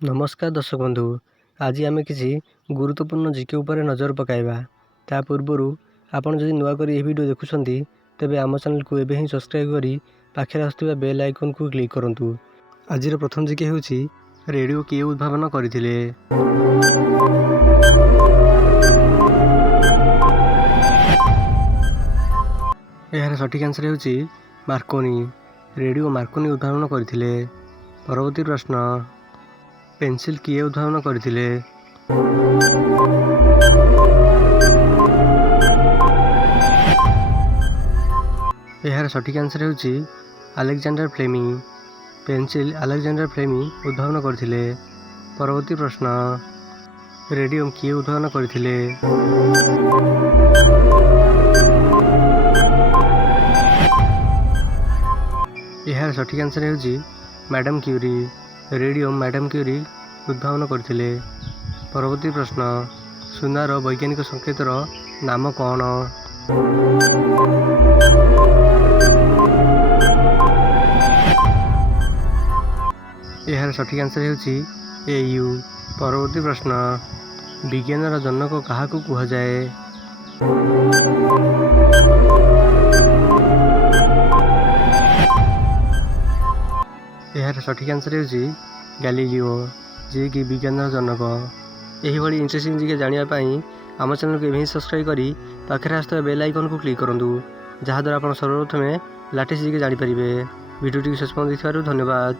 नमस्कार दर्शक बंधु, आज आम किसी गुरुत्वपूर्ण जीके उपर नजर पकाइबा। ता पूर्व आपन जदि नुआ करी वीडियो देखुछंती तेबे आम चैनल को एबे ही सब्सक्राइब करी पाखे आसुवा बेल आइकन को क्लिक करंतु। आज प्रथम जीके हेउची रेडियो किए उद्भावन करथिले। यार सठिक आंसर हेउची मार्कोनी। रेडियो मार्कोनी उद्भावन करथिले। परवर्ती प्रश्न, पेंसिल किए उद्भावन करथिले? यार सठिक आंसर हेउची Alexander Fleming. Penicillin Alexander Fleming उद्भावन करथिले। परवर्ती प्रश्न, रेडियम किए उद्भावन करथिले? यार सठिक आंसर हेउची madam Curie. Radium madam Curie उद्भावन करथिले। परवर्ती प्रश्न, सुनार वैज्ञानिक संकेतर नाम कौन? यार सठिक आंसर हेउची एयू। परवर्ती प्रश्न, विज्ञानर जनक काहाकू कुहा जाए? यार सठिक आंसर हेउची गैलीलियो, जे कि विज्ञानर जनक। यही भली इंटरेस्टिंग जीके जानिया पाई आम चैनल को एबे सब्सक्राइब करी पाखे आसुवा बेल आइकन को क्लिक करंतु, जहाद्वारा आप सर्वप्रथमे लाटेस्ट जीके जानी पारिबे। वीडियो टी शेष पर्यंत देखिबारु धन्यवाद।